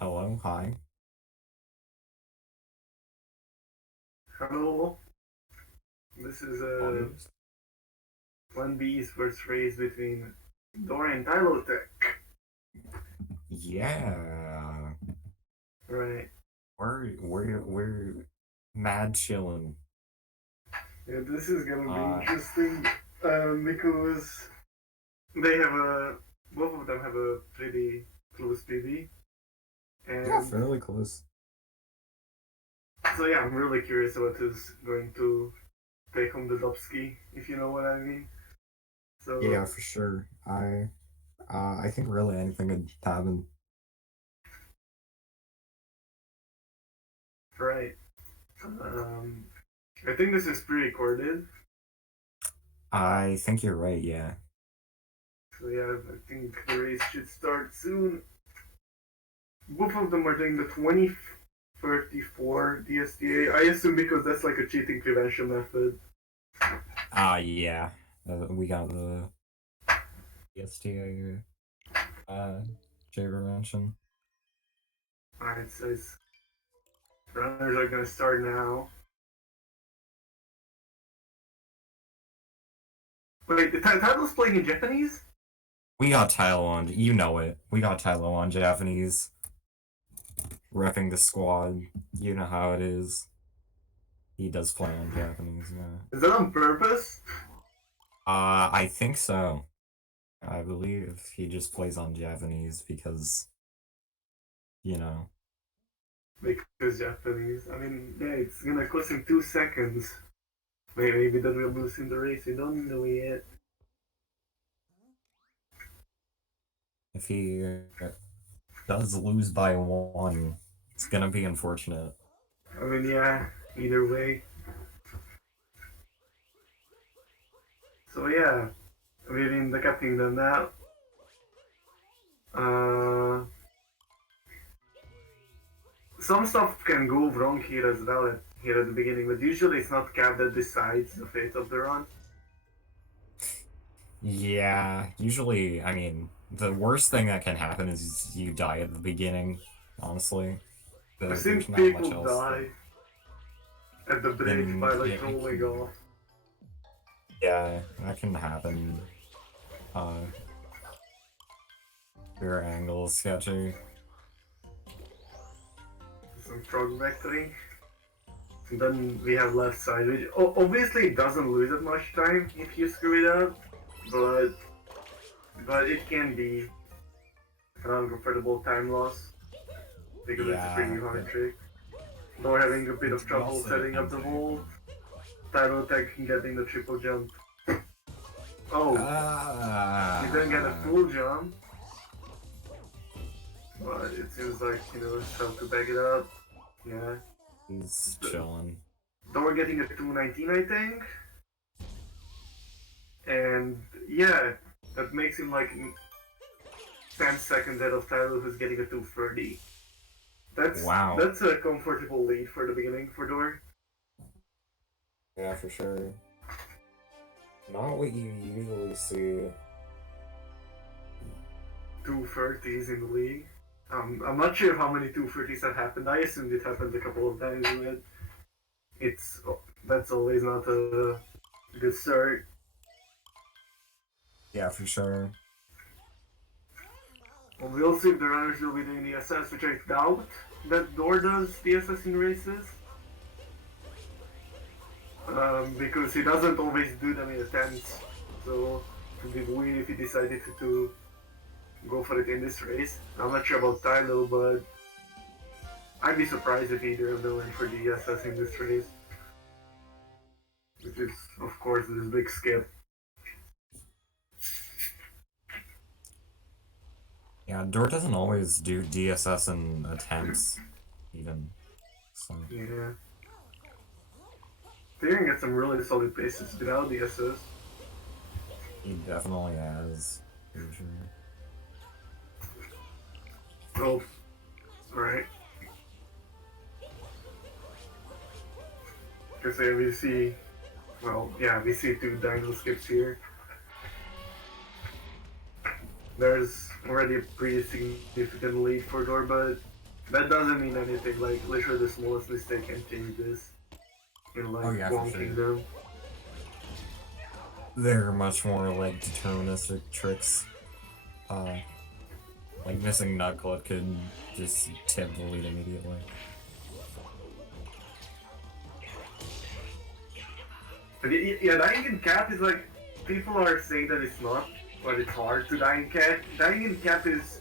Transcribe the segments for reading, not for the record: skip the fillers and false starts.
Hello, hi. Hello, this is a Audience? 1B's first race between Dora and TiloTech. Yeah, Right. we're mad chillin'. Yeah, this is gonna be Uh, interesting because they have a both of them have a pretty close PB, yeah, and fairly close. so yeah, I'm really curious about who's going to take home the Dubsky, if you know what I mean. So Yeah, for sure. I think really anything could happen. right, um, I think this is pre-recorded. I think you're right, yeah. So yeah, I think the race should start soon. Both of them are doing the 2034 DSTA. I assume because that's like a cheating prevention method. Yeah. We got the STA, Jaber mention. Alright, so runners are gonna start now. Wait, the title's playing in Japanese? We got Tylo on, you know it. We got Tylo on Japanese, repping the squad. You know how it is. He does play on Japanese, yeah. Is that on purpose? I think so. I believe he just plays on Japanese because, you know. Because Japanese. I mean, yeah, it's gonna cost him 2 seconds. Maybe that will lose in the race. We don't know yet. If he does lose by one, it's gonna be unfortunate. I mean, yeah, either way. So yeah, we're in the captain done that. Uh, some stuff can go wrong here as well here at the beginning, but usually it's not cap that decides the fate of the run. Yeah, usually, I mean, the worst thing that can happen is you die at the beginning, honestly. I've There's seen not much people else that die at the bridge then, by yeah, like rolling off. yeah, that can happen. Uh, your angle is sketchy. Some frog victory. And then we have left side, which obviously it doesn't lose that much time if you screw it up, but it can be an uncomfortable time loss because it's a pretty Yeah, hard trick. Though having a bit of it trouble also setting up depends the on your wall, build. TiloTech getting the triple jump. Oh, he didn't get a Ah, full jump, but it seems like he knows how to back it up. Yeah. he's chilling. Though we're getting a 219, I think. And yeah, that makes him like 10 seconds ahead of Tyler, who's getting a 230. Wow. That's a comfortable lead for the beginning for Dor. Yeah, for sure. Not what you usually see. 230s in the league. I'm not sure how many 230s have happened. I assumed it happened a couple of times, but it's that's always not a good start. Yeah, for sure. Well, we'll see if the runners will be doing the SS, which I doubt that Dor does the SS in races. Because he doesn't always do them in attempts. So it would be weird if he decided to go for it in this race. I'm not sure about Tylo, but I'd be surprised if either of them went for DSS in this race. Which is, of course, this big skip. Yeah, Dor doesn't always do DSS in attempts, even. So, Yeah. They can get some really solid bases without DSS. he definitely has, for sure. Oh, alright. Because we see, well, yeah, we see two dino skips here. There's already a pretty significant lead for Dor, but That doesn't mean anything, like, literally the smallest mistake can change this. In, like, Oh, yeah, for one sure. kingdom. They're much more like deterministic tricks. Like missing Nutclip could just tip the lead immediately. But yeah, dying in cap is like, people are saying that it's not, but it's hard to die in cap. Dying in cap is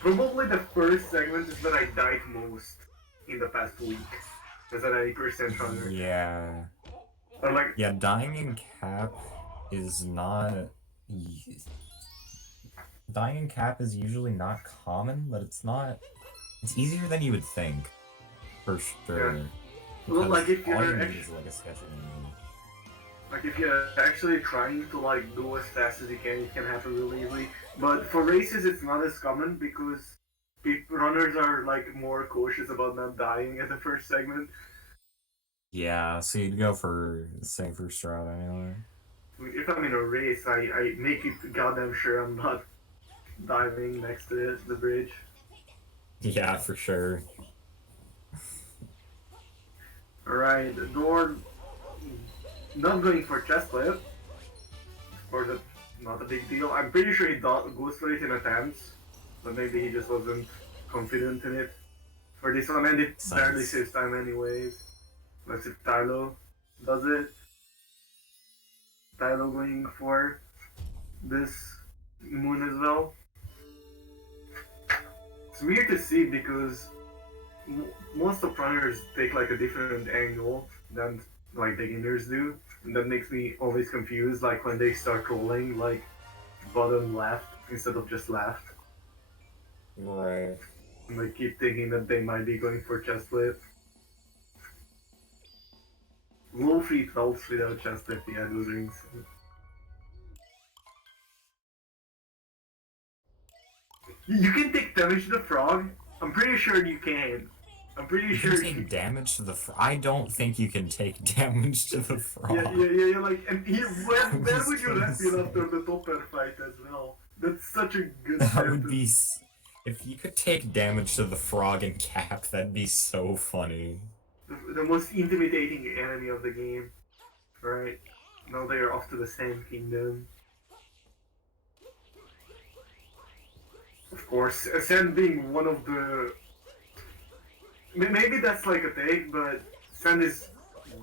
probably the first segment that I died most in the past week. As an 80% runner. Yeah. Or like, Yeah, dying in cap is not. Dying in cap is usually not common, but it's not. It's easier than you would think, for sure. yeah. Well, like if all you you're need is like a sketch of enemy. like if you're actually trying to like go as fast as you can, it can happen really easily. But for races, it's not as common because runners are like more cautious about not dying at the first segment. Yeah, so you'd go for the safer strat anyway. If I'm in a race, I make it goddamn sure I'm not diving next to the bridge. Yeah, for sure. Alright, the door not going for chest flip. Of course, that's not a big deal. I'm pretty sure he goes for it in attempts, but maybe he just wasn't confident in it for this one, and it barely saves time anyways. Let's see if Tilo does it. Tilo going for this moon as well. It's weird to see because most of runners take like a different angle than like beginners do, and that makes me always confused. Like when they start rolling, like bottom left instead of just left. Right. And I keep thinking that they might be going for chest flip. Low free 12s without chest flip, yeah, those rings. You can take damage to the frog? I'm pretty sure you can. I'm pretty You sure can take damage to the frog. I don't think you can take damage to the frog. Yeah, like, and where would you rest it after the topper fight as well? That's such a good That would sentence. be... If you could take damage to the frog and cap, that'd be so funny. The most intimidating enemy of the game. Right? Now they are off to the Sand Kingdom. Of course, Sand being one of the... Maybe that's like a take, but Sand is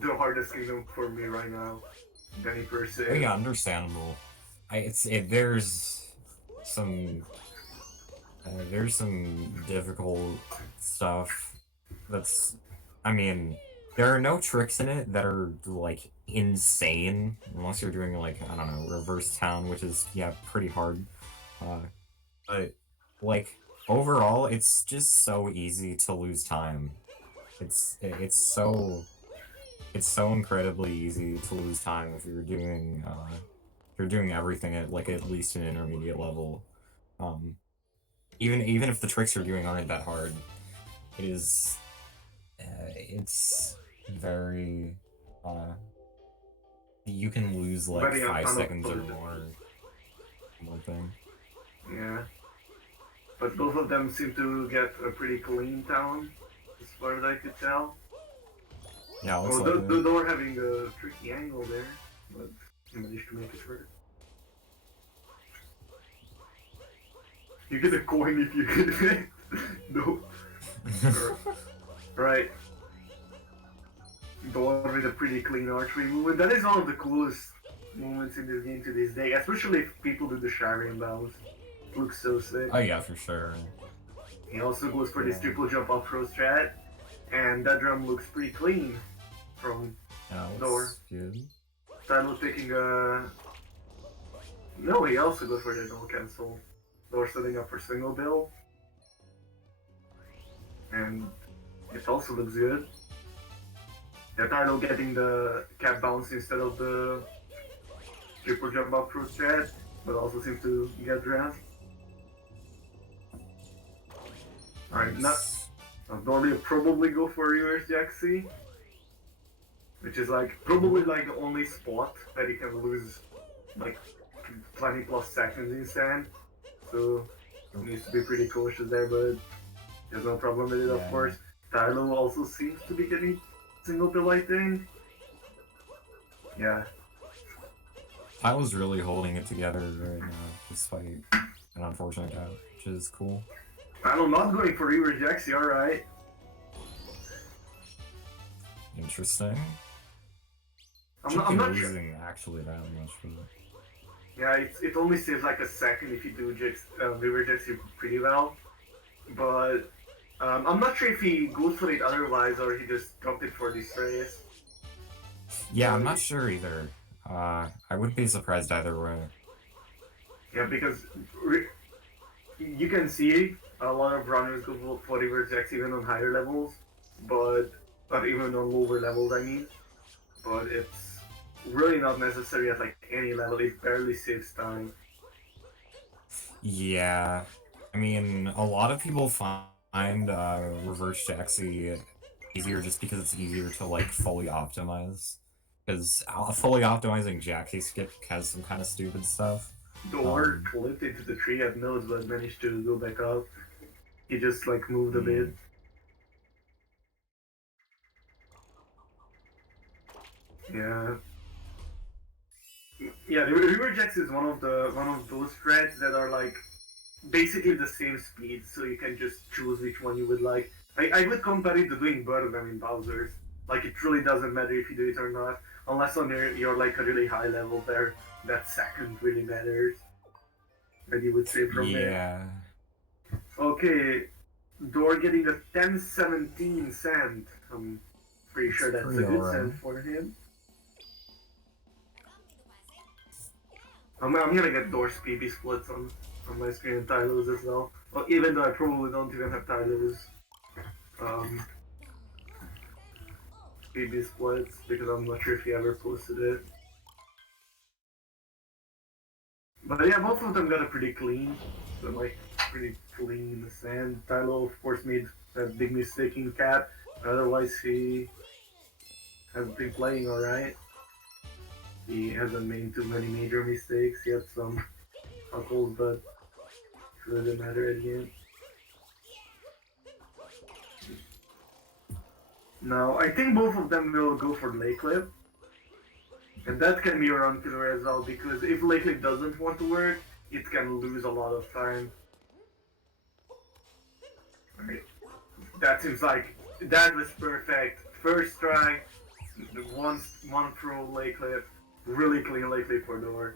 the hardest kingdom for me right now. Any per se. Oh, yeah, understandable. There's some difficult stuff that's... I mean, there are no tricks in it that are, like, insane, unless you're doing, like, I don't know, reverse town, which is, yeah, pretty hard. But, like, overall, it's just so easy to lose time. It's so incredibly easy to lose time if you're doing everything at like at least an intermediate level. Even if the tricks you're doing aren't that hard, it is it's very you can lose like Very 5 seconds or more. One thing. Yeah. But both of them seem to get a pretty clean town, as far as I could tell. Yeah, looks Oh, like the door having a tricky angle there, but he managed to make it work. You get a coin if you hit it. No. Right. Door with a pretty clean archery movement. That is one of the coolest moments in this game to this day, especially if people do the Sharian bounce. It looks so sick. Oh yeah, for sure. He also goes for this triple jump off throw strat, and that drum looks pretty clean from door. Good. Tilo taking a... No, he also goes for the no cancel. Door setting up for single bill. And it also looks good. Yeah, Tilo getting the cap bounce instead of the triple jump up through strat, but also seems to get draft. Alright, now Door will probably go for reverse Jaxi, which is like probably like the only spot that he can lose like 20 plus seconds in stand. So he needs to be pretty cautious there, but There's no problem with it, of Yeah. course. Tylo also seems to be getting single pill, I think. Yeah. Tylo's really holding it together right now, despite an unfortunate out, which is cool. Tylo not going for reverse Jaxi, alright. Interesting. I'm not sure. losing actually that much. Yeah, it only saves like a second if you do reverse Jaxi pretty well. But I'm not sure if he goes for it otherwise or he just dropped it for this race. Yeah, I'm not sure either. I wouldn't be surprised either way. Yeah, because you can see a lot of runners go for reverse X even on higher levels, but even on lower levels, I mean. But it's really not necessary at like any level. It barely saves time. Yeah, I mean, a lot of people find reverse Jaxi easier just because it's easier to like fully optimize. Because fully optimizing Jaxi skip has some kind of stupid stuff. Door clipped into the tree at nodes but managed to go back up. He just like moved a bit. Yeah. Yeah, the River Jacks is one of those threads that are like basically the same speed, so you can just choose which one you would like. I would compare it to doing Birdman in Bowser's. Like it really doesn't matter if you do it or not, unless on your like a really high level there, that second really matters. That you would say from there. Yeah. Okay, Door getting a 1017 cent. I'm pretty sure that's a good cent for him. I'm gonna get Door's PB splits on my screen and Tylo's as well. Well, even though I probably don't even have Tylo's PB splits because I'm not sure if he ever posted it. But yeah, both of them got a pretty clean. So like pretty clean in the sand. Tylo of course made that big mistake in Cat. Otherwise he has been playing alright. He hasn't made too many major mistakes. He had some huckles, but it doesn't matter at the end. Now, I think both of them will go for Lakelip. And that can be a run killer as well, because if Lakelip doesn't want to work, it can lose a lot of time. Right. That seems like that was perfect. First try, one throw Lakelip. Really clean lately for Door.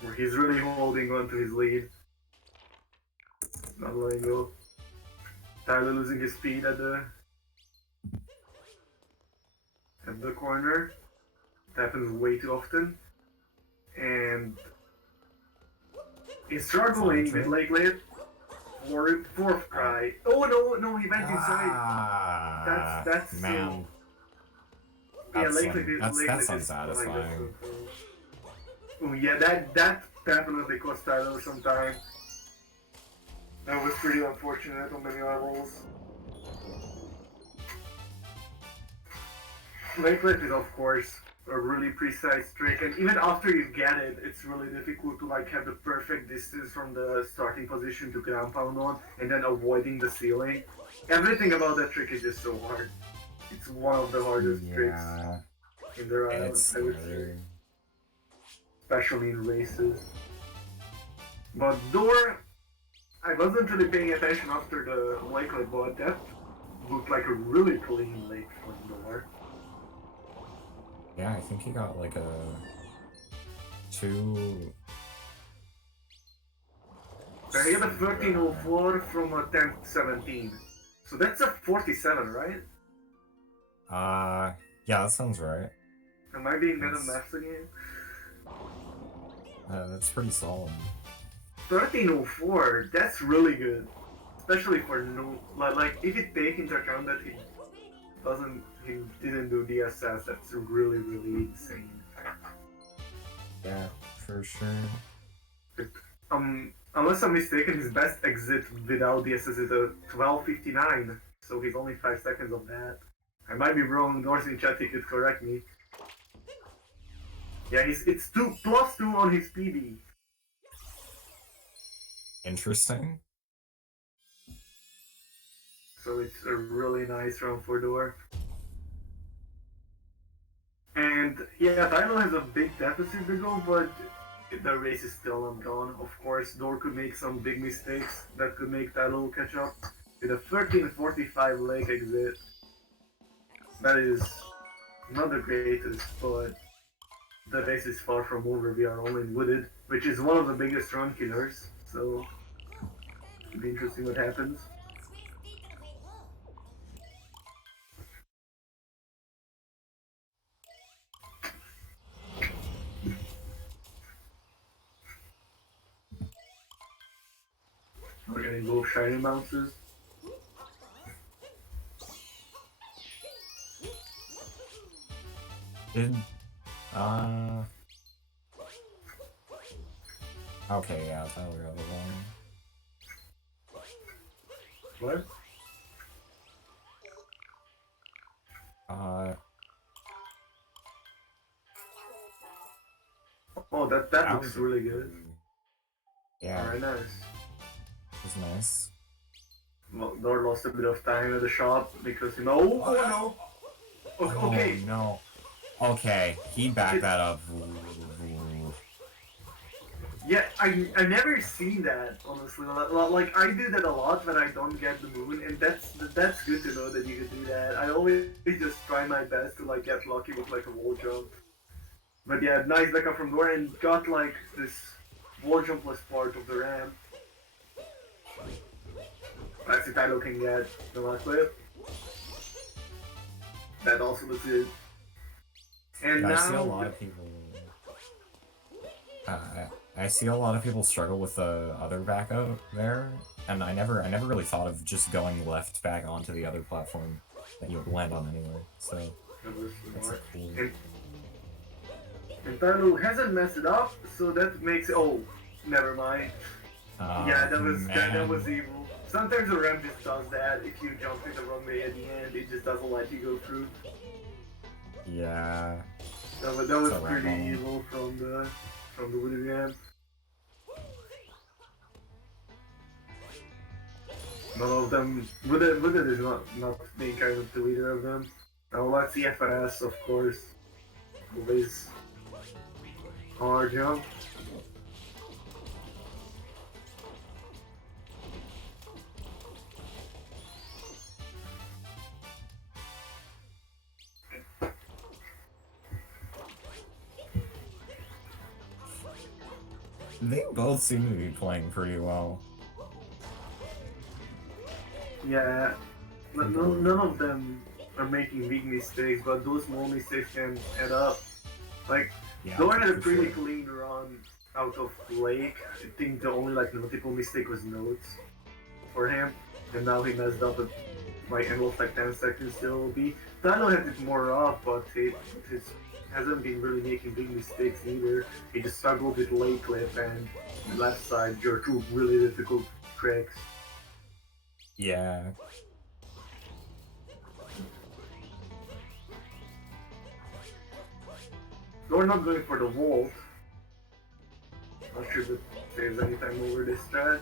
Where he's really holding on to his lead. Not letting go. Tyler losing his speed at the corner. It happens way too often. And he's struggling with Lakelip. Fourth cry. Oh no, he went inside. That's man. That's unsatisfying. Oh yeah, that definitely cost Tyler some time. That was pretty unfortunate on many levels. Lakelet is of course a really precise trick, and even after you get it, it's really difficult to like have the perfect distance from the starting position to ground pound on, and then avoiding the ceiling. Everything about that trick is just so hard. It's one of the hardest tricks in the round, I would say. Especially in races. But Door, I wasn't really paying attention after the Lakelet, but that looked like a really clean lake from Door. Yeah, I think he got like a 2. So he had a 1304 from a 1017. So that's a 47, right? Yeah, that sounds right. Am I being meta maths again? That's pretty solid. 1304, that's really good. Especially for no, like if you take into account that he didn't do DSS, that's really insane. Yeah, for sure. Unless I'm mistaken, his best exit without DSS is a 12:59, so he's only 5 seconds of that. I might be wrong. North in chat, he could correct me. Yeah, it's +2 on his PB. Interesting. So it's a really nice run for Door. And yeah, Tilo has a big deficit to go, but the race is still not gone. Of course, Door could make some big mistakes that could make Tilo catch up. With a 13:45 lake exit, that is not the greatest, but the race is far from over. We are only in Wooded, which is one of the biggest run killers, so it'll be interesting what happens. We're getting both shiny bounces. Did okay, yeah, Tyler got the one. What? Uh, Oh, that looks really good. Yeah, Alright, nice. it's nice. Well, Door lost a bit of time at the shop because you know. Oh no! Okay. Oh, no. Okay, he backed that up. Yeah, I never seen that honestly. Like I do that a lot when I don't get the moon, and that's good to know that you can do that. I always just try my best to like get lucky with like a wall jump. But yeah, nice backup from Door and got like this wall jumpless part of the ramp. Let's see if Tylo can get the last clip. That also looks good. And Yeah, now I see a lot of people. I see a lot of people struggle with the other backup there, and I never really thought of just going left back onto the other platform that you would land on anyway. So that's a cool. And Tylo hasn't messed it up, so that makes it. Oh, never mind. Yeah, that was evil. Sometimes the ramp just does that. If you jump in the wrong way at the end, it just doesn't let you go through. Yeah. That was pretty evil from the Wooded ramp. None of them. Wooded is not being kind of to either of them. Now let's see FRS, of course. Always hard jump. They both seem to be playing pretty well. Yeah, none of them are making big mistakes, but those small mistakes can add up. Like, Yeah, Doran had a for pretty sure. clean run out of Lake. I think the only like notable mistake was notes for him, and now he messed up at like and lost like 10 seconds still be. Tano had it more up, but it hasn't been really making big mistakes either. He just struggled with Lake clip and left side. Your two really difficult tricks. Yeah. We're not going for the vault. Not sure that saves any time over this strat.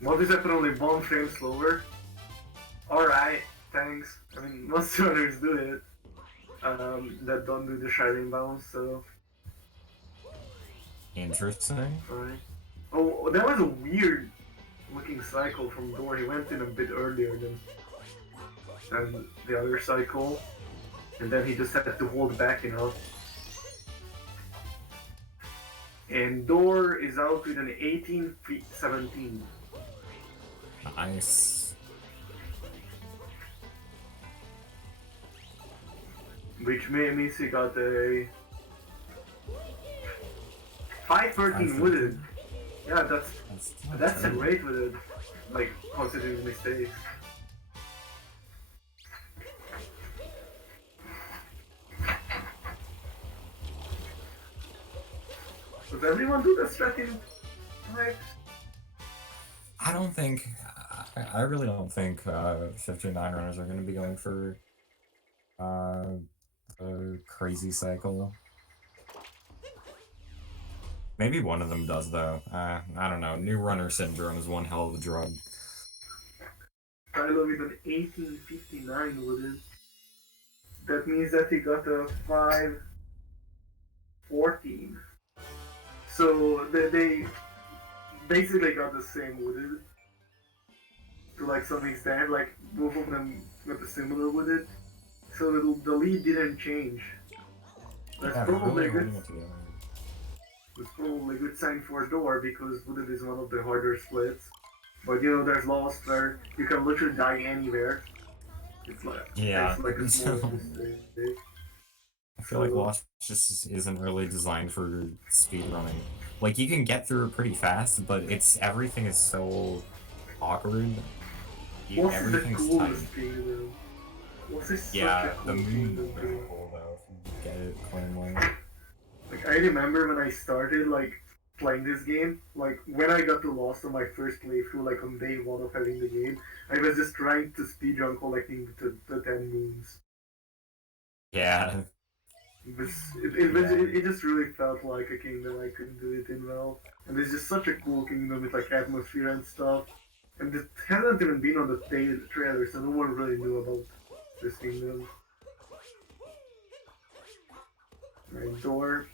What is definitely one frame slower? Alright, thanks. I mean, most runners do it. That don't do the shining bounce, so Interesting. fine. Oh, that was a weird looking cycle from Door. He went in a bit earlier than the other cycle. And then he just had to hold back enough. And Door is out with an 18-17. Nice. Which means he got a 513 Wooded. Yeah, that's a great Wooded. Like, considering the mistakes. Does everyone do the strat in like? I don't think. I really don't think 59 runners are going to be going for Uh, the crazy cycle. Maybe one of them does though. I don't know. New runner syndrome is one hell of a drug. Tilo with an 1859 wooded. That means that he got a 514. So they basically got the same wooded to like some extent. Like both of them got a similar wooded. So the lead didn't change. That's Yeah, probably really a good. holding it together. It's probably a good sign for a door because wooded is one of the harder splits. But you know, there's Lost where you can literally die anywhere. Yeah. It's like a small mistake. I feel like So Lost just isn't really designed for speed running. Like you can get through it pretty fast, but everything is so awkward. Lost is the Everything's tight. coolest kingdom. Lost is such a Yeah, the cool moon kingdom is really too. cool though if you get it cleanly. Like I remember when I started like playing this game, like when I got to Lost on my first playthrough, like on day one of having the game, I was just trying to speedrun collecting the 10 moons. Yeah, yeah, It just really felt like a kingdom I couldn't do it in well. And it's just such a cool kingdom with like atmosphere and stuff. And it hasn't even been on the trailer, so no one really knew about this kingdom. Right, door.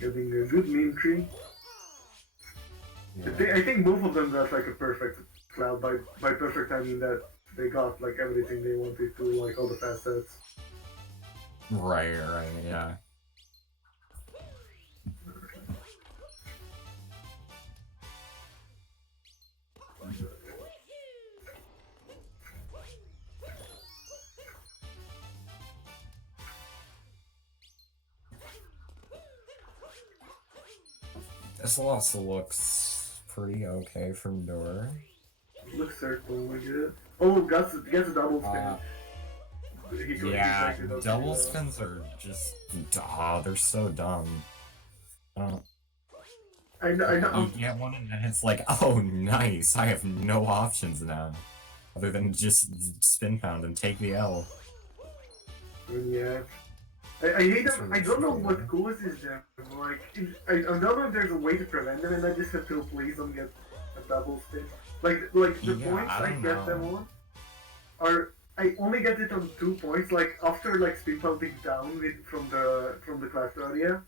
Getting a good meme tree. yeah. I think both of them got like a perfect cloud. By perfect I mean that they got like everything they wanted to, like all the facets. Right, right, yeah. This also looks pretty okay from door. Looks circle, look good. Oh, gets a double spin. He Yeah, connected up pretty double well. spins are just, they're so dumb. Uh, I know. you get one and then it's like, oh, nice, I have no options now. Other than just spin pound and take the L. Yeah. I hate It's them. really I don't know frustrating. what causes them. Like, I don't know if there's a way to prevent them, and I just have to please them get a double spin. Like the Yeah, points I I don't get them know. on are I only get it on 2 points. Like after like speed pumping down from the class area,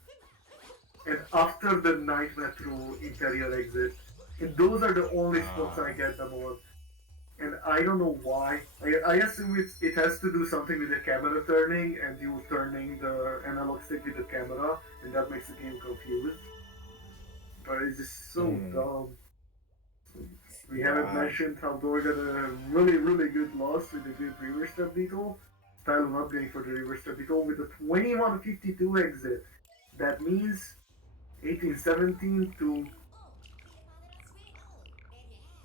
and after the night metro interior exit, and those are the only spots I get them on. And I don't know why. I assume it has to do something with the camera turning and you turning the analog stick with the camera, and that makes the game confused. But it's just so Hmm. dumb. We haven't Yeah, mentioned how Dor got a really good loss with a good reverse step beetle. Tyler not going for the reverse step beetle with a 2152 exit. That means 1817 to.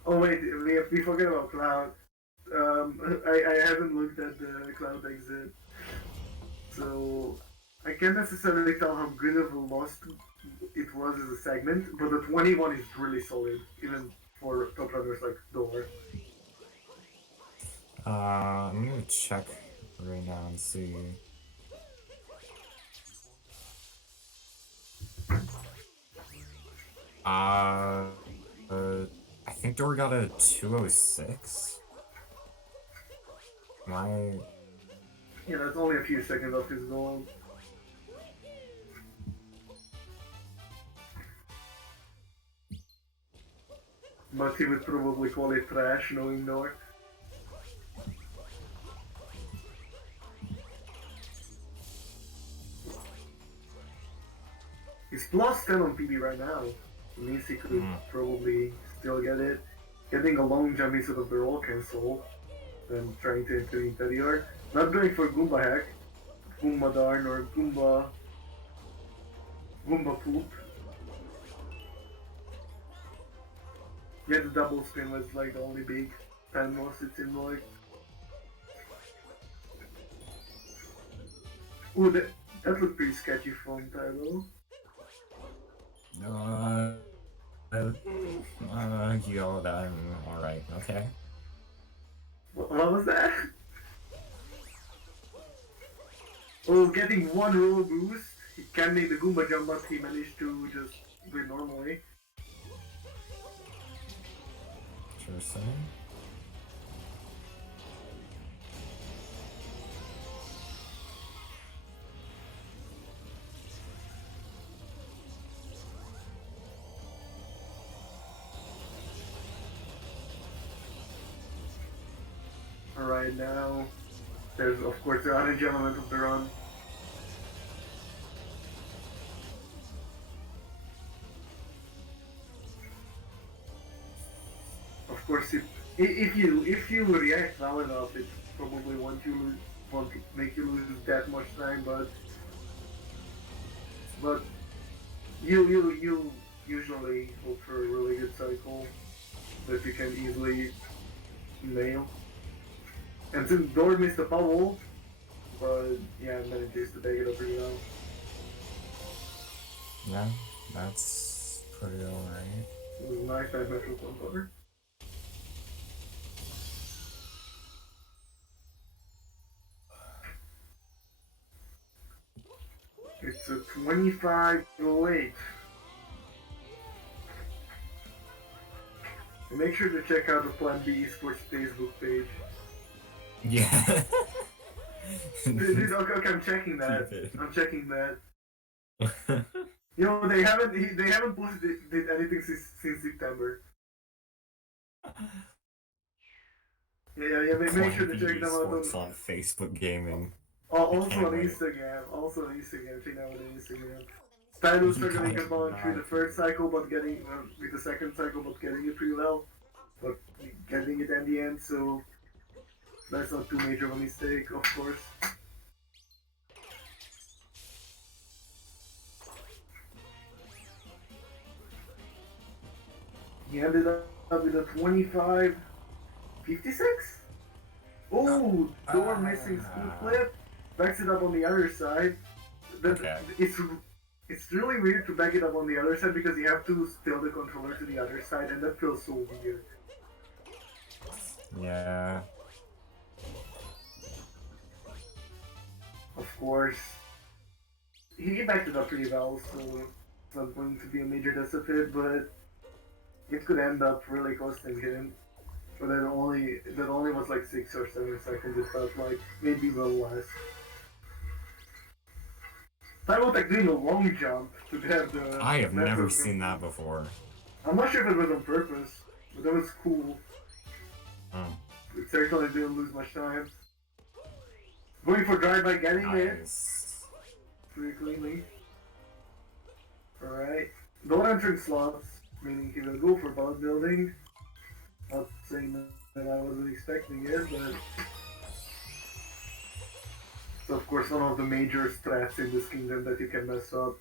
Oh wait, we forget about Cloud. I haven't looked at the Cloud exit, so I can't necessarily tell how good of a loss it was as a segment, but the 21 is really solid, even for top runners like Door. I'm gonna check right now and see. Uh, uh, I think Dory got a 206. Am I? Yeah, that's only a few seconds off his goal. But he would probably call it trash, knowing Door. He's plus 10 on PB right now. It means he could Hmm. probably still get it. Getting a long jump instead of the roll cancel, then trying to enter interior. Not going for Goomba hack, Goomba darn or Goomba poop. Yeah, the double spin was like the only big 10 loss it seemed like. Ooh, that looked pretty sketchy from Tylo. Uh, you know that. All right. Okay. What was that? Oh, getting one roll boost. He can make the Goomba jump, but he managed to just do it normally. Interesting. Alright, now there's of course the other gentleman of the run. Of course, if you react well enough, it probably won't make you lose that much time. But you usually hope for a really good cycle that you can easily nail. And since Dor missed the bubble, but yeah, manages to take it up pretty well. Yeah, that's pretty alright. It was a nice metal cover. It's a 25-08. And make sure to check out the Plan B Esports Facebook page. Yeah. Okay, I'm checking that. I'm checking that. You know, they haven't posted anything since September. Yeah, make sure to check them out on Facebook Gaming. Also on Instagram. Check them out on Instagram. Tilo struggling about through the first cycle, but getting with the second cycle, but getting it pretty well, but getting it at the end. So that's not too major of a mistake, of course. He ended up with a 25-56? Oh, door missing school flip. Backs it up on the other side. Okay. It's really weird to back it up on the other side because you have to steal the controller to the other side, and that feels so weird. Yeah. Of course. He backed it up pretty well, so it's not going to be a major deficit, but it could end up really costing him. But that only was like 6 or 7 seconds, it felt like, maybe a little less. TiloTech doing a long jump to have the... I have never seen that before. I'm not sure if it was on purpose, but that was cool. Oh. It certainly didn't lose much time. Going for drive-by, getting Nice. it pretty cleanly. Alright. Don't entering slots, meaning he will go for bullet building. Not saying that I wasn't expecting it, but... It's of course one of the major strats in this kingdom that you can mess up.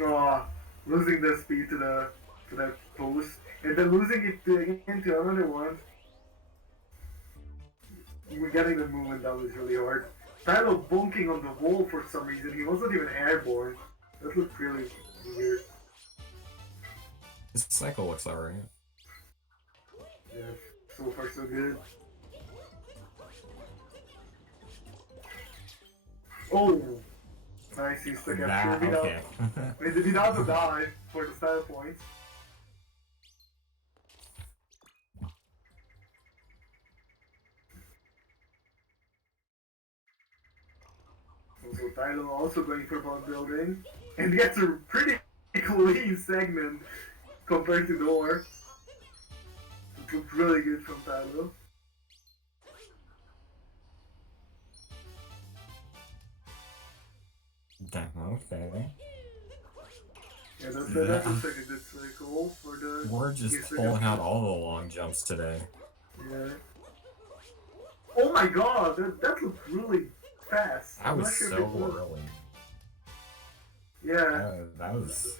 Oh, losing the speed to that post, and then losing it again to another one. We're getting the movement down is really hard. Tilo bonking on the wall for some reason. He wasn't even airborne. That looked really weird. This cycle looks alright. Yeah, so far so good. Oh! Nice insta capture without the dive for the style points. So Tilo also going for bot building and gets a pretty clean segment compared to Door. It looked really good from Tilo. Damn, okay. Yeah, that's like a good cycle for the... We're just pulling out all the long jumps today. Yeah. Oh my god, that looked really fast. That was so early. Yeah. That was...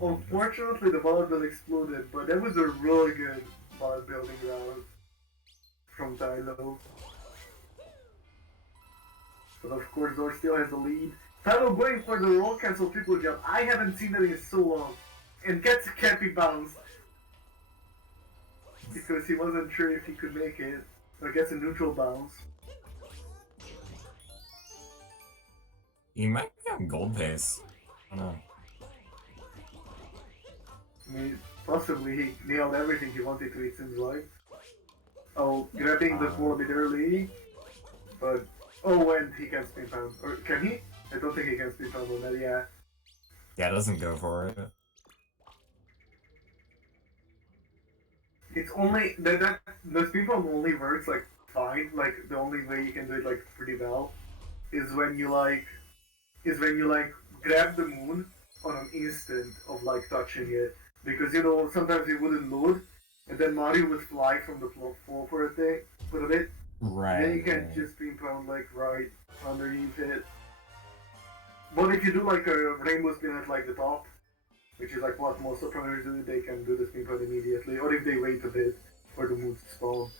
Unfortunately, the bullet bill exploded, but that was a really good bullet building round from Tilo. But of course, Dor still has the lead. Tilo going for the roll cancel triple jump. I haven't seen that in so long. And gets a cappy bounce. because he wasn't sure if he could make it. I guess a neutral bounce. He might be on gold pace. I don't know. I mean, possibly he nailed everything he wanted to, it seems like. Oh, grabbing the ball a bit early, but oh, and he can spin pound. Or can he? I don't think he can spin pound on that, yeah. Yeah, doesn't go for it. It's only, the spin pound only works like fine, like the only way you can do it like pretty well is when you grab the moon on an instant of like touching it. Because you know, sometimes it wouldn't load, and then Mario would fly from the floor for a bit. Right. Then you can just spin pound like right underneath it. But if you do like a rainbow spin at like the top, which is like what most operators do, they can do the spin pound immediately. Or if they wait a bit for the moon to spawn.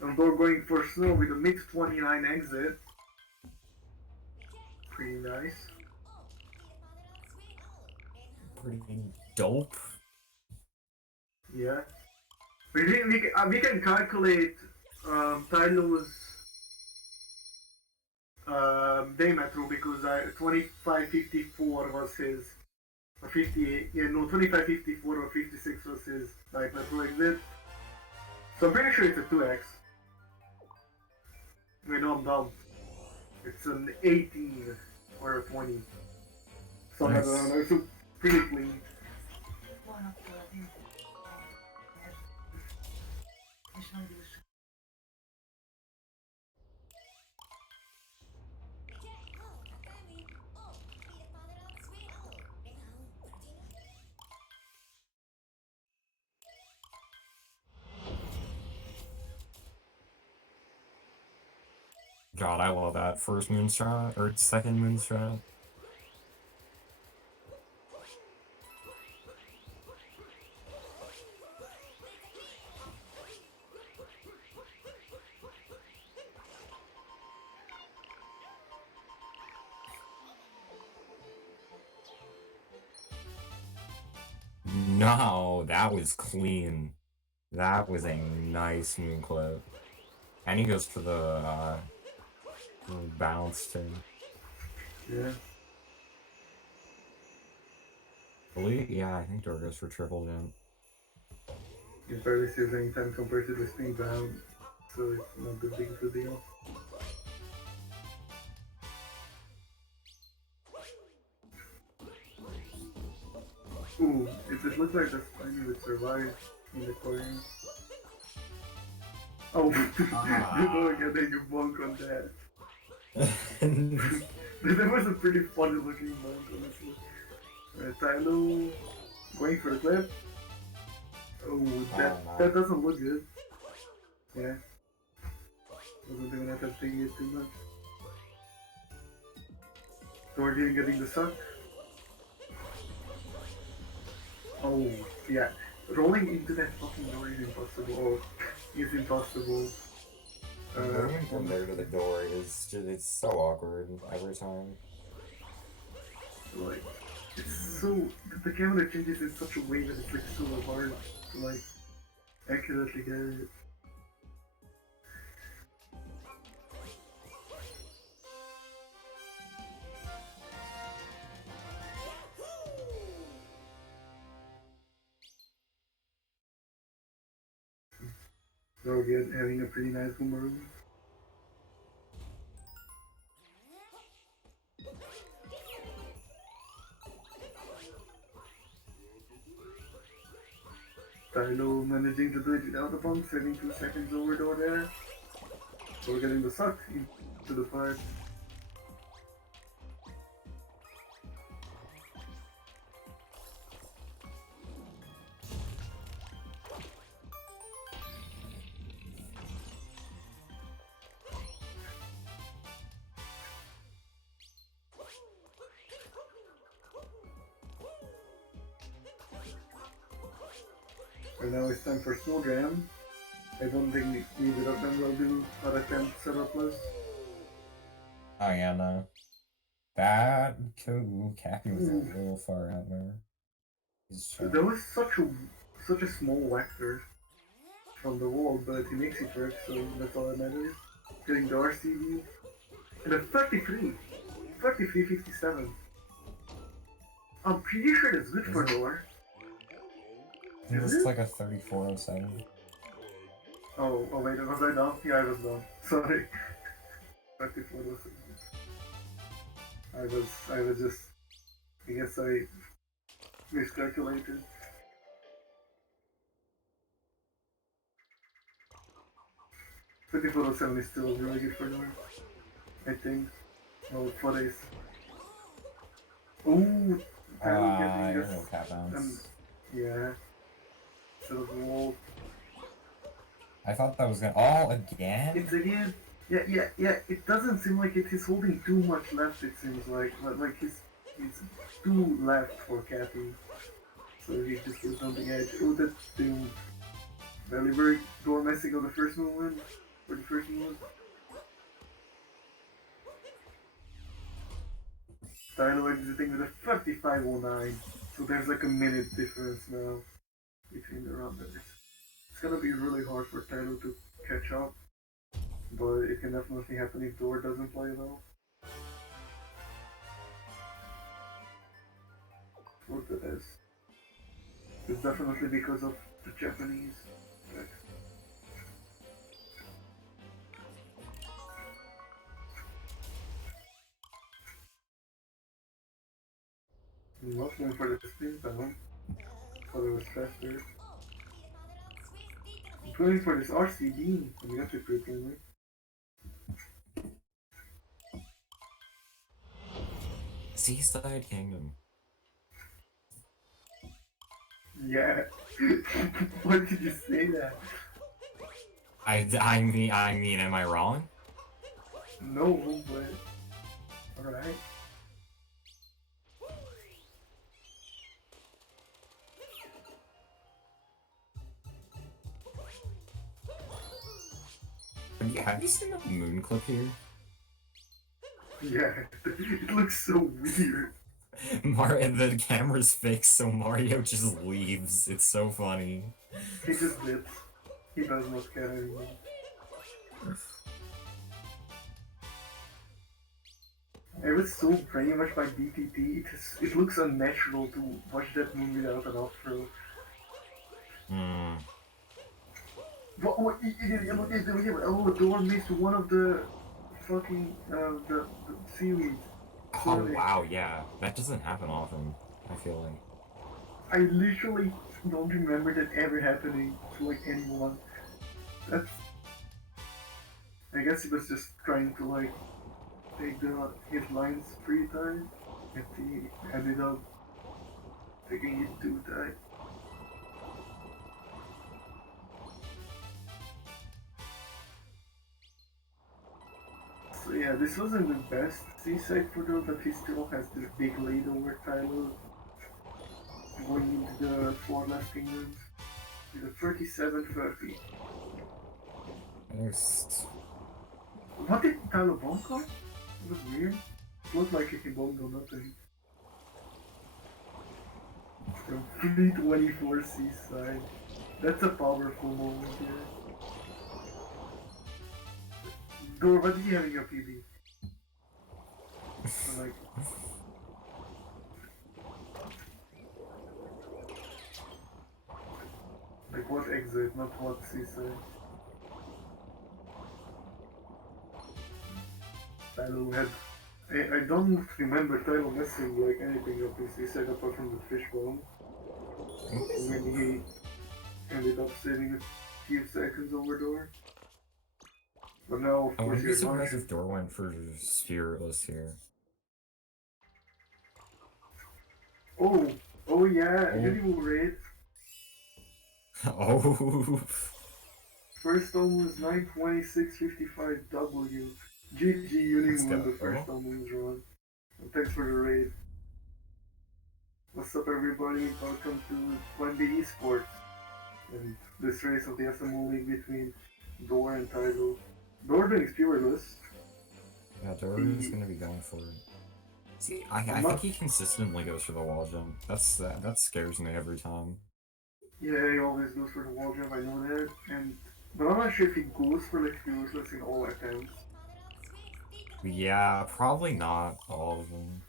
And we're going for snow with a mid 29 exit. Pretty nice. Pretty dope. Yeah. We can calculate Tylo's day metro because 2554 was his, or 58, yeah, no, 2554 or 56 was his night metro exit. So I'm pretty sure it's a 2x. Wait, no, I'm dumb. It's an 18 or a 20. Somewhere Nice. around there, so pretty clean. God, I love that first moonshot or second moonshot. No, that was clean. That was a nice moon clip. And he goes for the bounce too. Yeah. Yeah, I think Dor goes for triple jump. He barely saves any time compared to the spin down, so it's not that big of a deal. Ooh, it just looks like the Spiny would survive in the corner. Oh, you go again and you bonk on that. That was a pretty funny looking bonk, honestly. Tylo going for the clip. Oh, that doesn't look good. Yeah. Wasn't even attempting it too much. Gordian getting the suck. Oh, yeah. Rolling into that fucking door is impossible. Oh, is impossible. Going from there to the door is just, it's so awkward every time. Like, it's so, the camera changes in such a way that it's like so hard to like accurately get it. So good, having a pretty nice boomerang. Tylo managing to do it without the pump, saving 2 seconds overdose there. So we're getting the suck into the part. And now it's time for Snow Jam. I don't think either of them will do other camp setup list. Oh yeah, no. That Cappy was a little far out there. That was such a small vector from the wall, but he makes it work, so that's all that matters. Getting the RCB. And a 33! 33.57. I'm pretty sure that's good for Door. It was like a 34.07. Oh wait, was I done? Yeah, I was done. Sorry. 34.07. I was just... I guess I miscalculated. $34.07 is still really good for Door. I think. Oh, for this. Ooh! I don't know, Cap bounce. Yeah. Instead of the wall. I thought that was gonna. Oh, again? It's again. Yeah. It doesn't seem like he's holding too much left. It seems like he's too left for Cappy. So he just goes on the edge. Oh, that's doomed. Very door messing on the first movement for the first move. Tilo exiting with a 55.09. So there's like a minute difference now between the runners. It's gonna be really hard for Tilo to catch up. But it can definitely happen if Door doesn't play well. Look at this. It's definitely because of the Japanese text. I'm not going for the spin down. Thought it was faster. I'm going for this RCD. I'm gonna have to Seaside Kingdom. Yeah. Why did you say that? I mean, am I wrong? No, but alright. Have you seen the moon clip here? Yeah, it looks so weird. The camera's fixed, so Mario just leaves. It's so funny. He just dips. He does not care anymore. It was so pretty much by DTT, it looks unnatural to watch that movie without an outro. What oh, Door missed one of the fucking, the seaweeds. Oh wow, yeah. That doesn't happen often, I feel like. I literally don't remember that ever happening to like anyone. That's... I guess he was just trying to like take his lines free time, and he ended up taking it too tight. So yeah, this wasn't the best C-side for Dole, but he still has this big lead over Tyler going into the 4 last kingdoms with a 37-30. Next. What did Tyler bomb call? It was weird. It looked like he bombed or nothing. The 324 C-side. That's a powerful moment here. Door, what did you have in your PB? Like... Like what exit, not what C-side. Tylo had... I don't remember Tylo messing like anything up his C-side apart from the fish bomb. When he ended up saving a few seconds over Door. But now, of I course, wouldn't be you're surprised if Door went for Spiritless here. Oh yeah, Unival Raid. Oh. First almost 926.55 W. GG Unival the first almost run. And thanks for the raid. What's up everybody, welcome to 1B Esports. And this race of the SMO League between Door and Tidal. Door doing Spiritless. Yeah, Door is gonna be going for it. See, I'm I think not. he consistently goes for the wall jump. That scares me every time. Yeah, he always goes for the wall jump. I know that, and but I'm not sure if he goes for like useless in all attempts. Yeah, probably not all of them.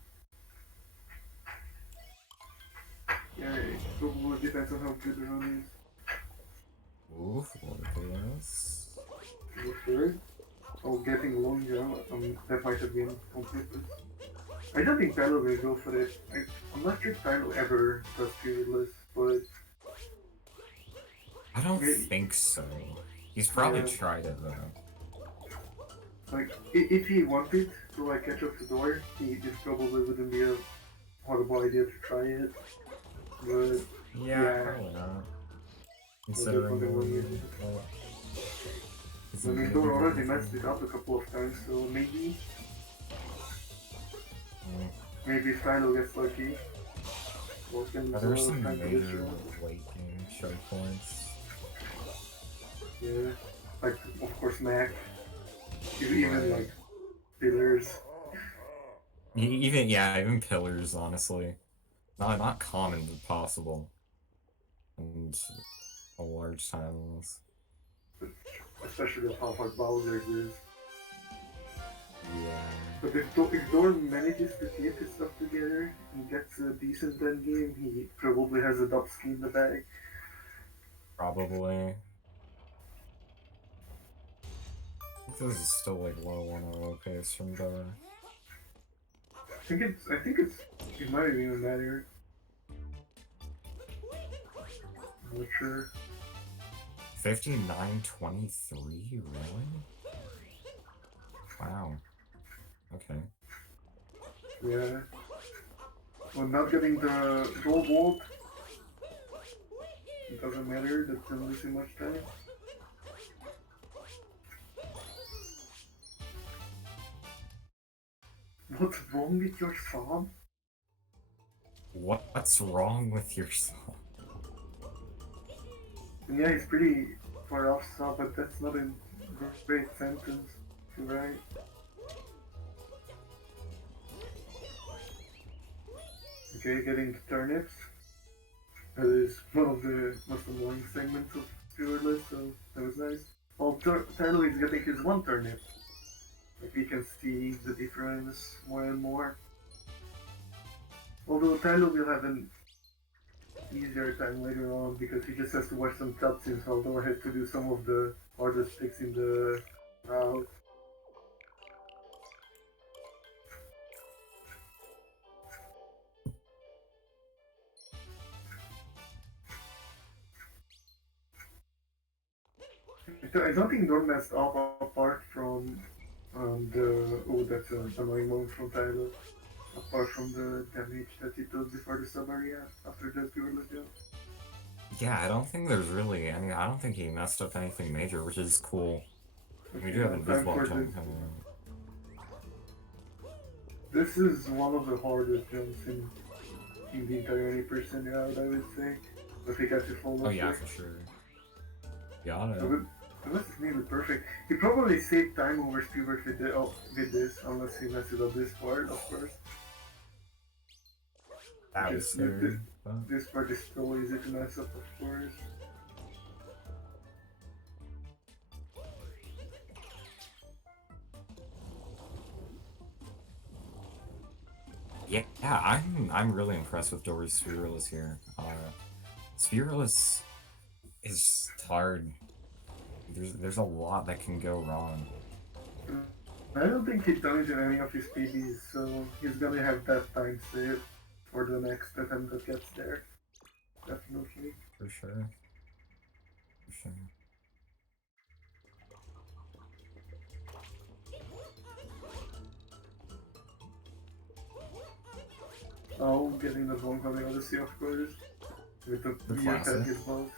Yeah, it probably depends on how good the run Oof, look at this. is. Go for it. Oh, getting long jump. That might have been completely. I don't think Tyler will go for it. I'm not sure Tyler ever does fearless, but I don't maybe, think so. He's probably yeah, tried it though. like if he wanted to like catch up to door, this probably wouldn't be a horrible idea to try it. But Yeah, yeah, probably not. but that's Considering not gonna Lord be. I isn't mean, gonna be Door good already with messed him. it up a couple of times, so Mm. maybe Tyler gets lucky. Or can lose a There's lot of some time to this major round. late game choke points. Yeah, like of course Mac, even Right. like Pillars. Even yeah, even pillars, honestly. Not common, but possible. And a large time loss. Especially with how hard Bowser's is. Yeah. But if Dorn manages to keep his stuff together and gets a decent end game, he probably has a Dubsky in the bag. Probably. I think this is still like low 1-0 pace from Dora. It might even matter. I'm not sure. 59-23? Really? Wow. Okay. Yeah. Well, not getting the goal vault, it doesn't matter, that's not losing much time. What's wrong with your song? What's wrong with your song? Yeah, it's pretty far off stuff, but that's not a great sentence to write. Okay, getting the turnips. That is one of the most annoying segments of Fearless, so that was nice. Well, Tyler is getting his one turnip. Like we can see the difference more and more. Although Tyler will have an easier time later on because he just has to watch some cutscenes, although I have to do some of the hardest tricks in the route. I don't think Dorn messed up apart from that's an annoying moment from Tyler. Apart from the damage that he took before the sub area after the fearless jump. Yeah, I don't think there's really any. I don't think he messed up anything major, which is cool. We Okay, do have now time invisible for jump coming out. this is one of the hardest jumps in the entire 80% route, I would say. But he got to fall Oh yeah, over. for sure. Got it. Unless it's nearly perfect. He probably saved time over Spielberg with this, unless he messes up this part, of course. That is scary. But This part is so easy to mess up, of course. yeah, I'm really impressed with Dory's Spherulous here. Spherulous is hard. There's a lot that can go wrong. I don't think he damaged any of his PBs, so he's gonna have that time saved for the next attempt that gets there. Definitely. For sure. For sure. Oh, getting the one coming Odyssey, of course. With the The weird classic. hitbox.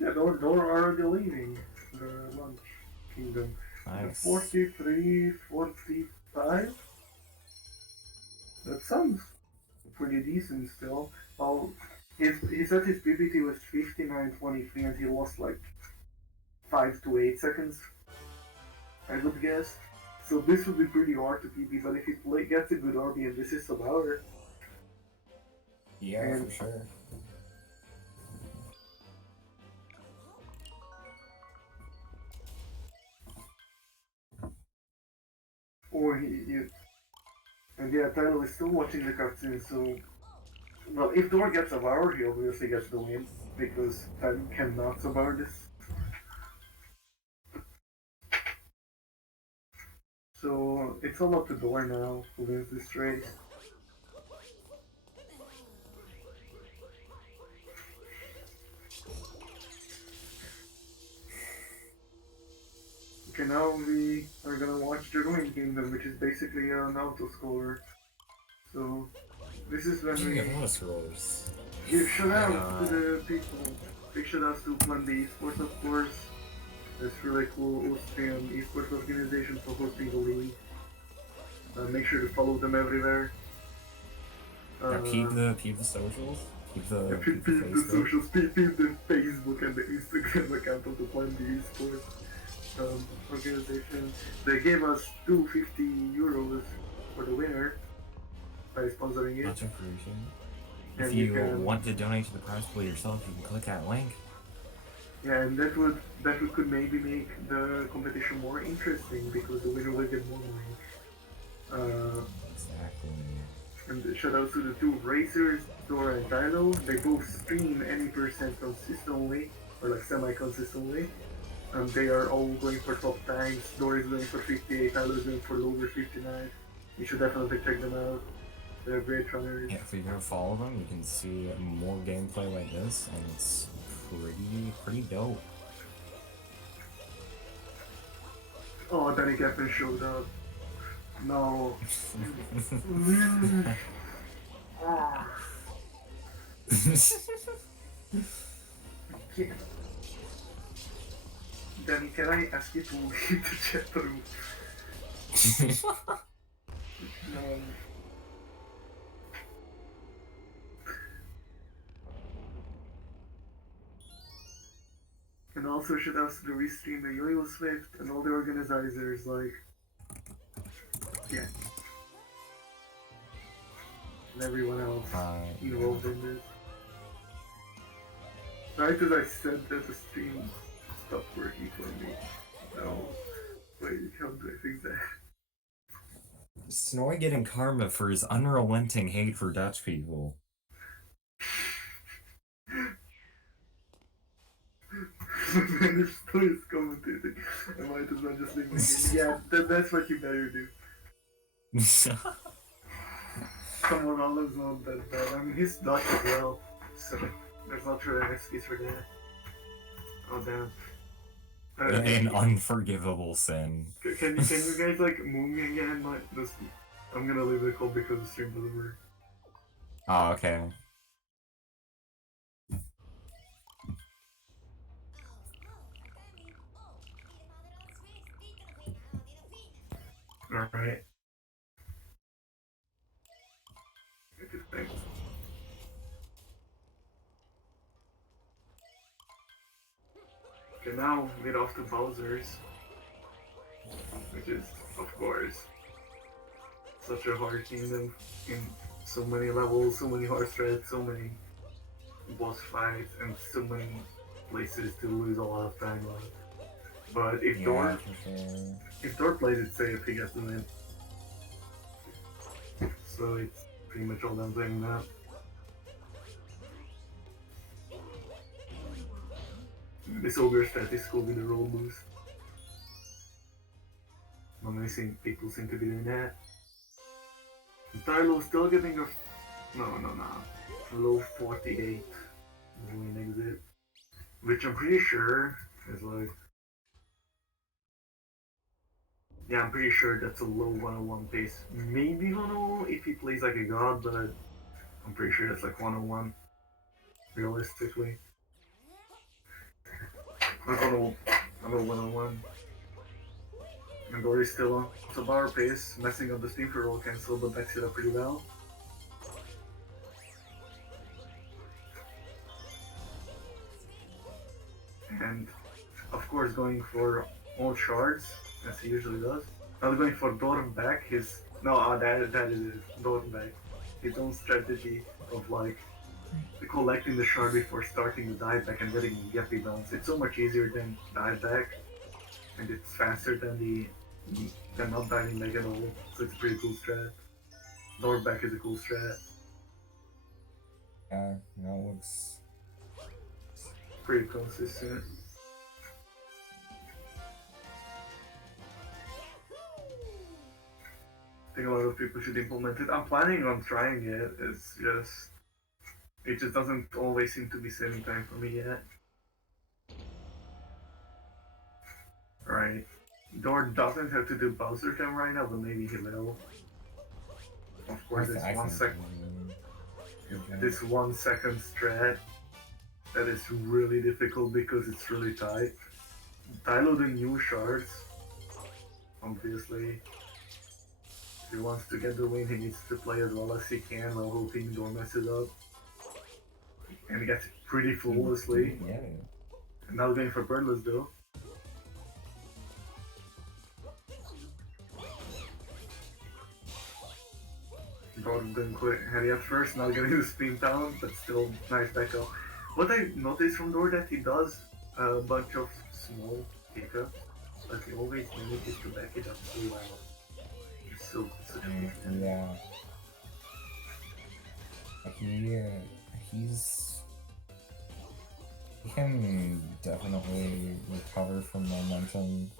Yeah, they're already leaving the lunch kingdom. The Nice. 43, 45? That sounds pretty decent still. Well, He said his PPT was 59.23 and he lost like 5 to 8 seconds, I would guess. So this would be pretty hard to PB, but if he gets a good RB and this is about it. Yeah, And for sure. Or and yeah, Tyler is still watching the cutscene, so well, if Dor gets a Vour, he obviously gets the win because Tyler cannot survive this. So it's all up to Dor now who wins this race. Okay, now we are gonna watch the Ruined Kingdom, which is basically an auto-scorer. So this is when we You have a lot of scrolls. give shout-outs to the people. Big shout-outs to Plan B Esports, of course. It's really cool Austrian esports organization for hosting the league. Make sure to follow them everywhere. Keep the socials. Keep the Peep the socials, peep the Facebook and the Instagram account of the Plan B Esports organization. They gave us €250 for the winner by sponsoring it. Much appreciated. And If you want to donate to the prize pool yourself, you can click that link. Yeah, and that could maybe make the competition more interesting because the winner will get more money. Exactly. And shout out to the two racers, Dora and Tylo. They both stream any percent consistently, or like semi-consistently. They are all going for top times. Dora is going for 58, Tylo is going for lower 59. You should definitely check them out. They're great runners. Yeah, if you go follow them, you can see more gameplay like this, and it's pretty dope. Oh, Danny Geffen showed up. No. Danny, can I ask you to leave the chat room? And also should ask to restream the Yo-Yo Swift and all the organizers, like, yeah. And everyone else involved in this. Right as I said that the stream stopped working for me. No. Wait, how do I fix that? Snoy getting karma for his unrelenting hate for Dutch people. When Snoy is commentating, I might as well just leave the game. Yeah, that's what you better do. Come on, Olive's not that bad. I mean, he's Dutch as well, so there's not really an excuse for that. Oh, damn. An unforgivable sin. Can you guys like move me again? I'm gonna leave the call because the stream doesn't work. Oh, okay. Alright. Okay, now we're off to Bowser's. Which is, of course, such a hard kingdom in so many levels, so many hard threats, so many boss fights, and so many places to lose a lot of time on. But if Dor plays it safe, he gets the win. So it's pretty much all I'm playing now. This ogre stat is cool with the roll boost. People seem to be doing that. Tylo's still getting a low 48 win exit, which I'm pretty sure is like, yeah, I'm pretty sure that's a low 101 pace. Maybe 101 if he plays like a god, but I'm pretty sure that's like 101 realistically. I don't know 101. And Dory's still on the bar pace, messing up the steam for roll cancel, but backs it up pretty well. and of course going for all shards as he usually does. Not going for door back. His no, that is it. Door back. His own strategy of like collecting the shard before starting the dive back and letting get the bounce. It's so much easier than dive back, and it's faster than than not diving back at all. So it's a pretty cool strat. Door back is a cool strat. Yeah, that looks Pretty consistent. I think a lot of people should implement it. I'm planning on trying it. It just doesn't always seem to be saving time for me yet. Right. Door doesn't have to do Bowser Jam right now, but maybe he will. Of course, this I one think second. good This job. 1 second strat that is really difficult because it's really tight. Tylo the new shards, obviously. If he wants to get the win, he needs to play as well as he can while hoping don't mess it up. And he gets it pretty flawlessly. Yeah. And now going for Birdless though. Don't didn't quit heavy at first, now getting the spin down, but still nice backup. What I noticed from Door that he does a bunch of small hiccups, but he always manages to back it up so well. It's so such a good thing. Yeah. He can definitely recover from momentum.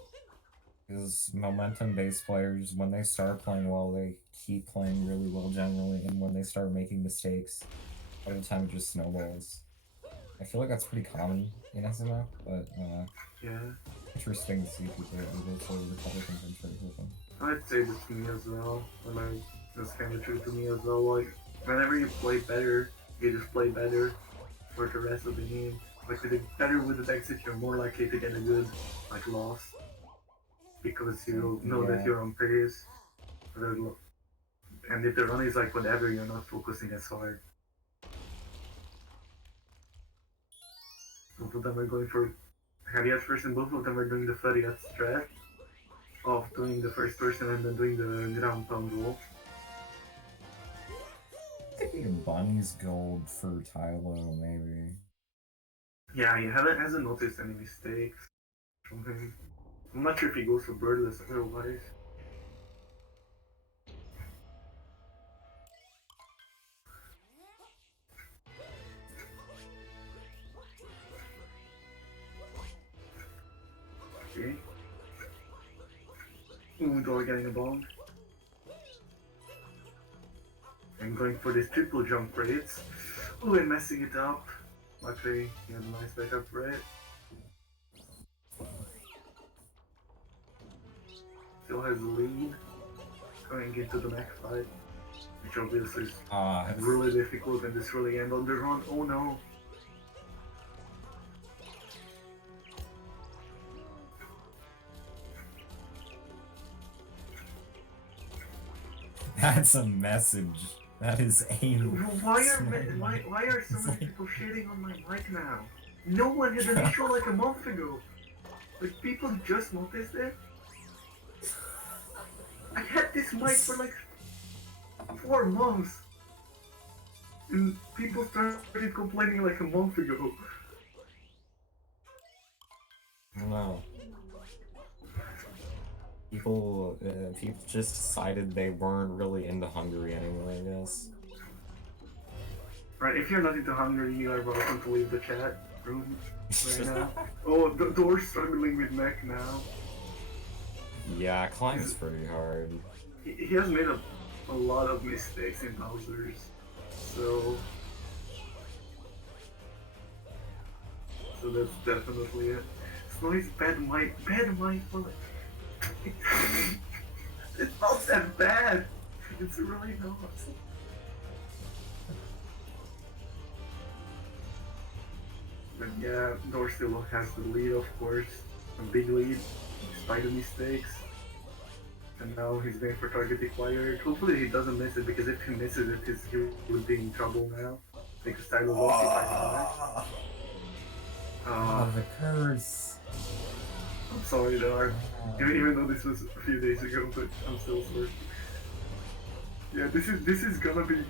Because momentum-based players, when they start playing well, they keep playing really well generally, and when they start making mistakes, by the time it just snowballs. I feel like that's pretty common in SMO, but Yeah, interesting to see people able to recover from things pretty quickly. I'd say that's me as well. That's kind of true to me as well. Like, whenever you play better, you just play better for the rest of the game. Like, with better with the exit, you're more likely to get a good, like, loss. Because you know that you're on pace. And if the run is like whatever, you're not focusing as hard. Both of them are going for heavy at first, and both of them are doing the furry at strat of doing the first person and then doing the ground pound roll. Maybe Bunny's gold for Tylo, maybe. Yeah, he hasn't noticed any mistakes from him. I'm not sure if he goes for birdless otherwise. Okay. Ooh, Door getting a bomb. And going for this triple jump raids. Ooh, and messing it up. Luckily, he has a nice backup for it. Still has the lead. Going into the next fight. Which obviously is really difficult and this really end on the run. Oh no. That's a message. That is a. Why are so many people shitting on my mic now? No one had an issue like a month ago. Like, people just noticed it. I had this mic for like 4 months. And people started complaining like a month ago. No. People just decided they weren't really into Hungary anyway, I guess. Right, if you're not into Hungary, you are welcome to leave the chat room right now. Oh, the door's struggling with mech now. Yeah, climb's pretty hard. He has made a lot of mistakes in Bowser's, so that's definitely it. Snowy's bad mic for like it's not that bad. It's really not. But yeah, Door still has the lead, of course, a big lead, despite the mistakes. And now he's going for target acquired. Hopefully he doesn't miss it, because if he misses it, he would be in trouble now. Because Tyler will keep fighting back. the curse. I'm sorry, Dar. Ah. Even though this was a few days ago, but I'm still sorry. Yeah, this is gonna be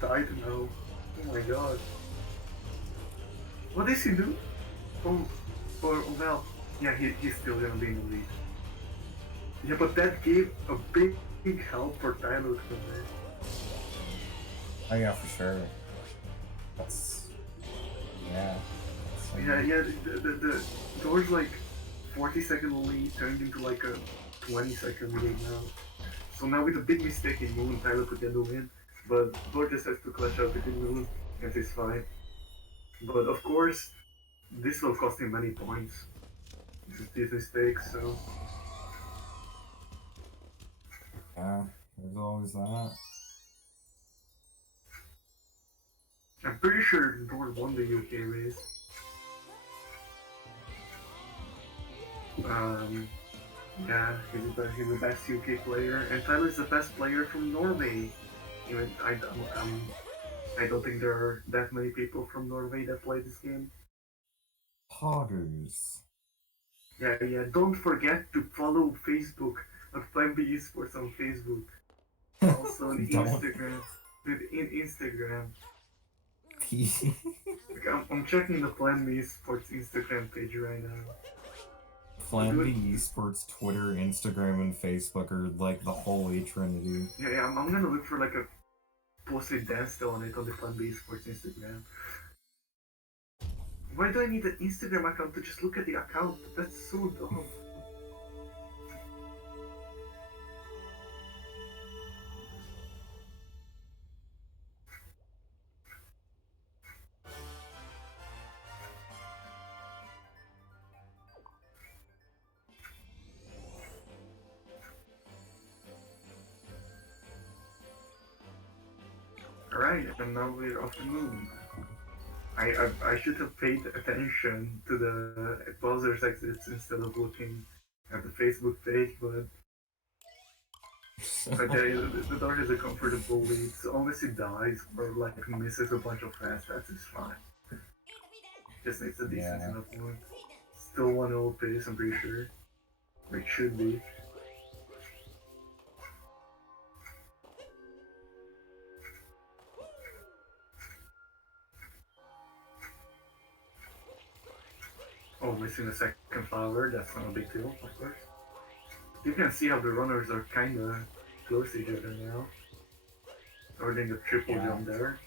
tight now. Oh my god. What is he do? Oh well. Yeah, he's still gonna be in the lead. Yeah, but that gave a big help for TiloTech. Oh yeah, for sure. That's yeah. Yeah. The door's like 40-second lead turned into like a 20-second lead now. So now with a big mistake in Moon, Tyler could get the win. But Door just has to clutch up within Moon and he's fine. But of course, this will cost him many points. These mistakes, so Yeah, there's always that. I'm pretty sure Door won the UK race. Yeah, he's the best UK player, and Tyler's the best player from Norway. Even I don't think there are that many people from Norway that play this game. Poggers. Yeah. Don't forget to follow Facebook at Plan B Esports on Facebook. Also on Don't. Instagram. In Instagram. I'm checking the Plan B Esports Instagram page right now. Plan B Esports Twitter, Instagram, and Facebook are like the holy trinity. Yeah, I'm gonna look for like a posted dance still on it on the Plan B Esports Instagram. Why do I need an Instagram account to just look at the account? That's so dumb. Alright, and now we're off the moon. I should have paid attention to the browser's exits instead of looking at the Facebook page, but the Dart has a comfortable lead, so unless he dies or like misses a bunch of fast stats, it's fine. Just needs a decent enough one. Still 1-0 pace, I'm pretty sure. Or it should be. Oh, missing a second flower, that's not a big deal, of course. You can see how the runners are kinda close to each other now. Starting a triple jump there.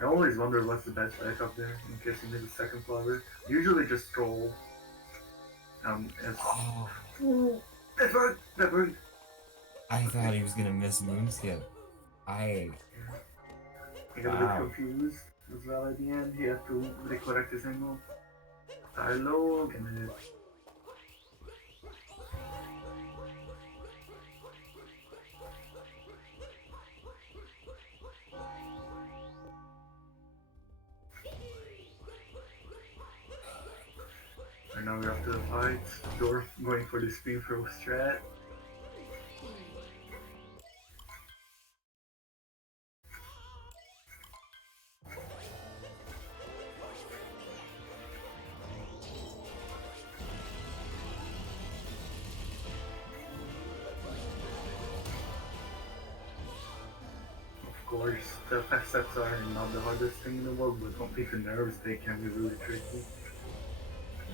I always wonder what's the best backup there, in case you miss a second flower. Usually just troll. As... Oh, that worked! I thought he was gonna miss Moonskip. I got a bit confused as well at the end. He had to recorrect his angle. Hello, and then and now we're up to the fight. Dorf going for the spin throw strat. Of course, the fast sets are not the hardest thing in the world, but complete the nerves, they can be really tricky.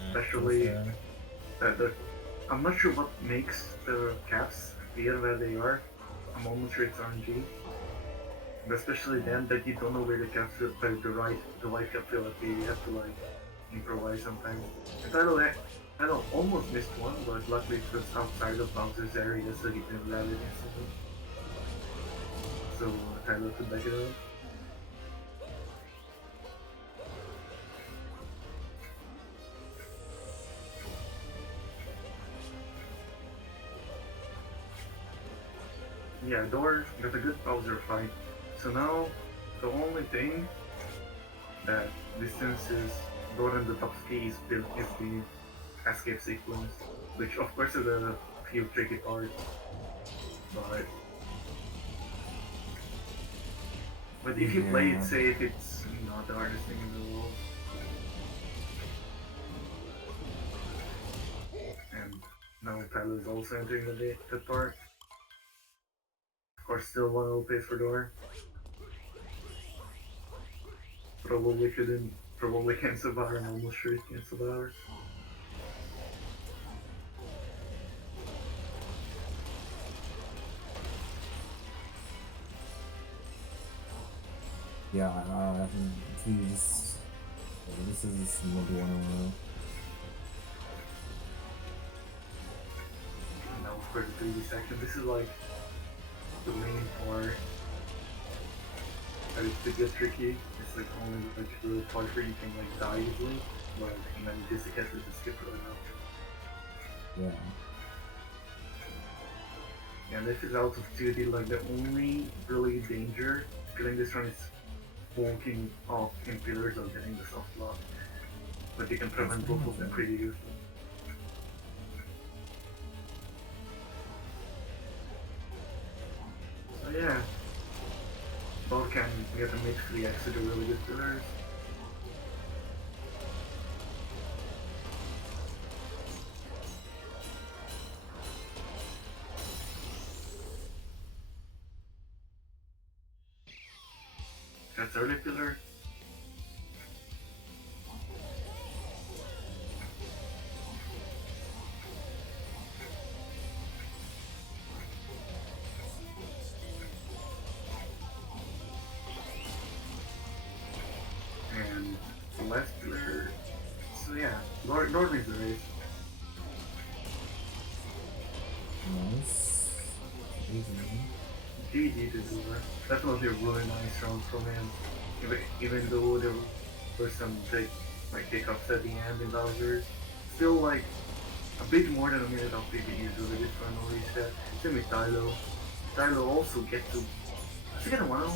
Especially, I'm not sure what makes the caps appear where they are. I'm almost sure it's RNG. But especially then, that you don't know where the caps will, where the right cap will appear. You have to like improvise sometimes. And I don't almost missed one, but luckily it was outside of Bowser's area, so he didn't land it instantly. So Tyler could back it up. Yeah, Door got a good Bowser fight. So now, the only thing that distances Door and the top ski is the escape sequence, which of course is a few tricky parts, but if you play it safe, it's not the hardest thing in the world. Now Tyler is also entering the part. Of course, still 1-0 pace for door. Probably can't survive. I'm almost sure he can't survive. Yeah, please. This is maybe one of And now for the 3D section, this is like the main part. That it's a bit tricky. It's like only like the part where you can like die easily, but and then this gets to skip right now. yeah. And this is out of 2D, like the only really danger killing this run is walking off in pillars or getting the soft lock. But you can prevent both of them pretty easily. So yeah, both can get a mixed reacts to the really good pillars. That's early pillar. And the last pillar. So yeah, Lord wins the race. Nice. GG to do that. Definitely a really nice round from him. Even though there were some big like hiccups at the end in Bowser's, still like a bit more than a minute of PvE is really good for an reset. Same with Tylo. Tylo also gets to. Does he get a 1-0? I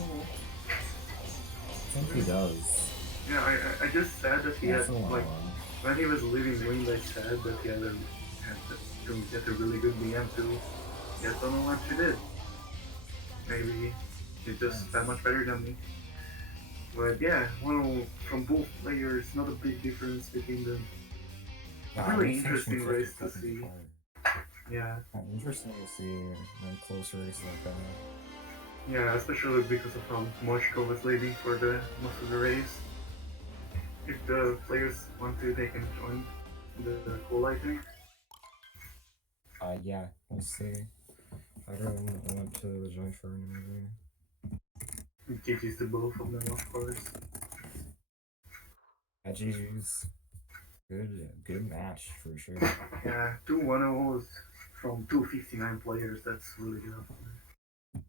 think he does. Yeah, I just said that he Yeah, had for a like while. when he was leaving Wing, I said that he had to get a really good DM too. Yes, don't know what she did. Maybe he's just that much better than me. But yeah, well, from both players, not a big difference between them. Yeah, Really we finished in interesting race to second see. part. Yeah, Interesting to see a close race like that. yeah, especially because of how Moshko was leading for the most of the race. If the players want to, they can join the call, I think. Yeah, we'll see. I don't want to join for another. GG's to both of them, of course. Yeah, GG's. Good match for sure. Yeah, 2-1-0s from 259 players, that's really good.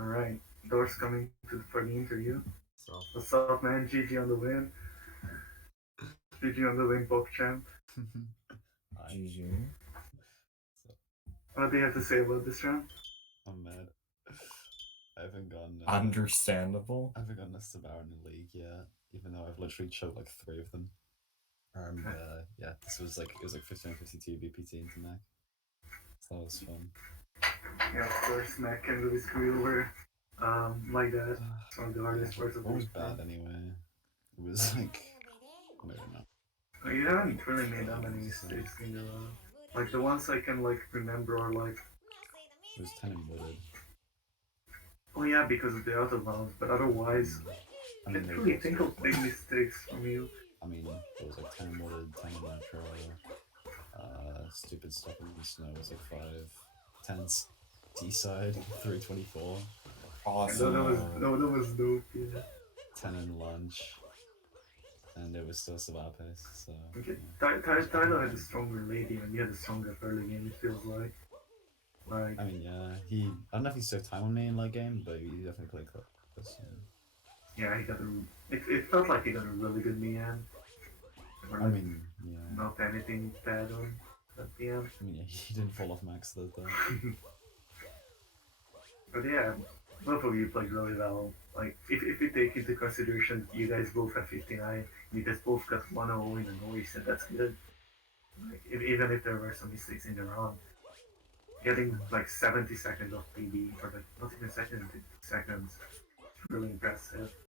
Alright, Doors coming for the interview. So, What's up, man? GG on the win. GG on the win, PogChamp. Hi. GG. So, What do you have to say about this round? I'm mad. I haven't gotten Understandable. I haven't gotten a Sabar in the league yet, even though I've literally choked like 3 of them. Yeah, this was like 1552 BPT into Mac. So that was fun. Yeah, of course, Mac can really screw you over like that. It's one of the hardest parts of What was this bad anyway? It was like I don't know. You haven't really made that many mistakes in the like the ones I can like remember are like It was 10 and wooded. oh yeah because of the out of bounds, but otherwise I I mean, can't there really was think also, of big mistakes from you. I mean, there was like 10 and wooded, 10 and nitro. Stupid stuff in the snow was like 5. 10's D-side, 324. Awesome. That was dope, yeah. 10 in lunch. And it was still Sabar pace, so... Okay. Yeah. Tyler had a stronger late game and you had a stronger early game, it feels like. I mean, yeah, I don't know if he took time on me in late game, but he definitely played close. Yeah, he got it felt like he got a really good DM. I mean, yeah. Not anything bad on at the end. I mean, yeah, he didn't fall off max that day. But yeah, both of you played really well. Like, if you take into consideration you guys both have 59, you guys both got 1-0 in a race, and that's good. Like, even if there were some mistakes in the round, getting like 70 seconds of PB, or like not even seconds, it's really impressive.